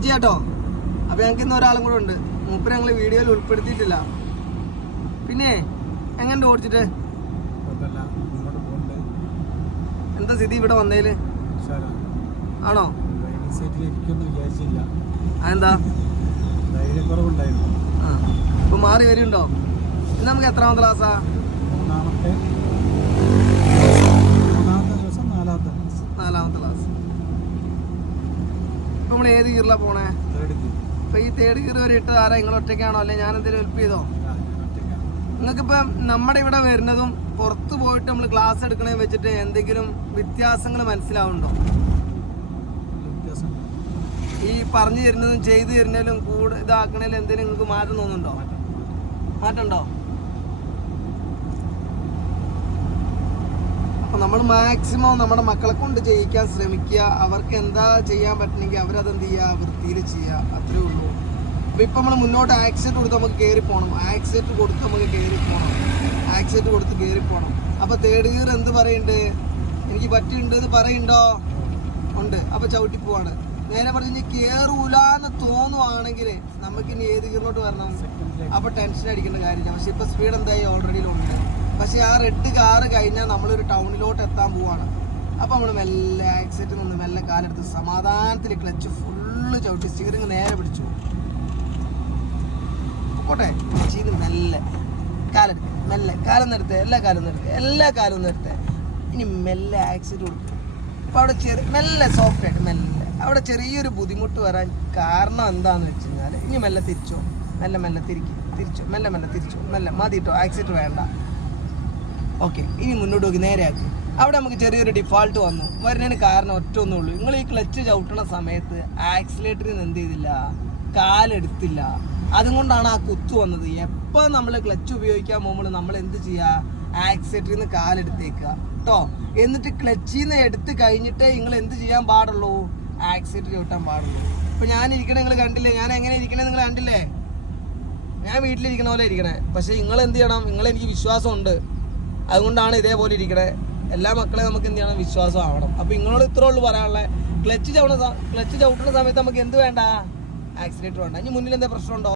അജിയാട്ടോ. അപ്പോൾ ഞങ്ങൾക്ക് ഇന്ന് ഒരാളും കൂടെ ഉണ്ട്. മൂപ്പര് ഞങ്ങൾ വീഡിയോയിൽ ഉൾപ്പെടുത്തിയിട്ടില്ല. പിന്നെ എങ്ങനെ ഓടിച്ചിട്ട് എന്താ സ്ഥിതി ഇവിടെ വന്നേല്? ആണോ? അതെന്താ? ഇപ്പൊ മാറി വരുന്നുണ്ടോ? ഇന്ന് നമുക്ക് എത്രാമത്തെ ക്ലാസ്സാ? നാലാമത്തെ ക്ലാസ്. ഇപ്പൊ നമ്മൾ ഏത് ഗിയറിലാ പോണേ? അപ്പൊ ഈ തേർഡ് ഗിയർ വരെ ഇട്ടത് ആരാ? നിങ്ങൾ ഒറ്റയ്ക്കാണോ അല്ലെ ഞാൻ എന്തെങ്കിലും ഹെൽപ്പ് ചെയ്തോ? നിങ്ങൾക്കിപ്പം നമ്മുടെ ഇവിടെ വരുന്നതും പുറത്ത് പോയിട്ട് നമ്മൾ ക്ലാസ് എടുക്കണേ വെച്ചിട്ട് എന്തെങ്കിലും വ്യത്യാസങ്ങൾ മനസ്സിലാവുന്നുണ്ടോ? ഈ പറഞ്ഞു തരുന്നതും ചെയ്തു തരുന്നതിലും കൂടെ ഇതാക്കണേലും എന്തെങ്കിലും നിങ്ങൾക്ക് മാറ്റം തോന്നുന്നുണ്ടോ? മാറ്റമുണ്ടോ? അപ്പൊ നമ്മൾ മാക്സിമം നമ്മുടെ മക്കളെ കൊണ്ട് ചെയ്യിക്കാൻ ശ്രമിക്കുക. അവർക്ക് എന്താ ചെയ്യാൻ പറ്റണമെങ്കിൽ അവരതെന്ത് ചെയ്യുക, വൃത്തിയിൽ ചെയ്യുക, അത്രേ ഉള്ളൂ. അപ്പൊ ഇപ്പൊ നമ്മൾ മുന്നോട്ട് ആക്സിഡന്റ് കൊടുത്ത് നമുക്ക് കയറി പോകണം. ആക്സിഡന്റ് കൊടുത്ത് നമുക്ക് കയറി പോകണം. ആക്സിഡന്റ് കൊടുത്ത് കയറി പോകണം. അപ്പൊ തേർഡ് ഗിയർ എന്ത് പറയുന്നുണ്ട്? എനിക്ക് പറ്റുന്നുണ്ട് എന്ന് പറയുന്നുണ്ടോ? ഉണ്ട്. അപ്പൊ ചവിട്ടി പോവാണ്. നേരെ പറഞ്ഞ് കയറൂലെന്ന് തോന്നുവാണെങ്കിൽ നമുക്ക് ഇനി ഏത് ഗിയറിലോട്ട് വരണം? അപ്പൊ ടെൻഷൻ അടിക്കേണ്ട കാര്യമില്ല. പക്ഷെ ഇപ്പൊ സ്പീഡ് എന്തായി? ഓൾറെഡി ഉണ്ട്. പക്ഷെ ആ റെഡ് കാറ് കഴിഞ്ഞാൽ നമ്മളൊരു ടൗണിലോട്ട് എത്താൻ പോവാണ്. അപ്പൊ നമ്മൾ മെല്ലെ ആക്സിഡന്റ് നിന്ന് മെല്ലെ കാലെടുത്ത് സമാധാനത്തിൽ ക്ലച്ച് ഫുള്ള് ചവിട്ടി സ്റ്റിയറിംഗ് നേരെ പിടിച്ചു പോട്ടെ. ചെയ്ത് മെല്ലെ കാലെടുത്ത് മെല്ലെ കാലം നിർത്തുക. എല്ലാ കാലും നിർത്തുക. ഇനി മെല്ലെ ആക്സിഡന്റ് കൊടുക്കുക. അപ്പൊ അവിടെ മെല്ലെ സോഫ്റ്റ് ആയിട്ട് മെല്ലെ അവിടെ ചെറിയൊരു ബുദ്ധിമുട്ട് വരാൻ കാരണം എന്താന്ന് വെച്ച് കഴിഞ്ഞാൽ ഇനി മെല്ലെ തിരിച്ചോ, മെല്ലെ തിരിച്ചോ, മെല്ലെ തിരിച്ചോ, മെല്ലെ മതിട്ടോ, ആക്സിഡന്റ് വേണ്ട. ഓക്കെ, ഇനി മുന്നോട്ട് നോക്കി നേരെ ആക്കി. അവിടെ നമുക്ക് ചെറിയൊരു ഡിഫാൾട്ട് വന്നു. വരുന്നതിന് കാരണം ഒറ്റ ഒന്നേ ഉള്ളൂ. നിങ്ങൾ ഈ ക്ലച്ച് ചവിട്ടണ സമയത്ത് ആക്സിലേറ്ററിൽ നിന്ന് എന്ത് ചെയ്തില്ല? കാലെടുത്തില്ല. അതുകൊണ്ടാണ് ആ കുത്തു വന്നത്. എപ്പോൾ നമ്മൾ ക്ലച്ച് ഉപയോഗിക്കാൻ പോകുമ്പോൾ നമ്മൾ എന്ത് ചെയ്യുക? ആക്സിലേറ്ററിൽ നിന്ന് കാലെടുത്തേക്കുക കേട്ടോ. എന്നിട്ട് ക്ലച്ചിൽ നിന്ന് എടുത്ത് കഴിഞ്ഞിട്ടേ നിങ്ങൾ എന്ത് ചെയ്യാൻ പാടുള്ളൂ? ആക്സിലേറ്റർ ചവിട്ടാൻ പാടുള്ളൂ. ഇപ്പൊ ഞാൻ ഇരിക്കണേ നിങ്ങൾ കണ്ടില്ലേ? ഞാൻ എങ്ങനെ ഇരിക്കണേ നിങ്ങൾ കണ്ടില്ലേ? ഞാൻ വീട്ടിലിരിക്കണ പോലെ ഇരിക്കണേ. പക്ഷെ നിങ്ങൾ എന്ത് ചെയ്യണം? എനിക്ക് വിശ്വാസമുണ്ട്, അതുകൊണ്ടാണ് ഇതേപോലെ ഇരിക്കണേ. എല്ലാ മക്കളെ നമുക്ക് എന്ത് ചെയ്യണം? വിശ്വാസം ആവണം. അപ്പൊ നിങ്ങളോട് ഇത്രേ ഉള്ളൂ പറയാനുള്ളത്. ക്ലച്ച് ചവിട്ടുന്ന സമയത്ത് നമുക്ക് എന്ത് വേണ്ട? ആക്സിലേറ്റർ വേണ്ട. ഇനി മുന്നിൽ എന്താ പ്രശ്നമുണ്ടോ?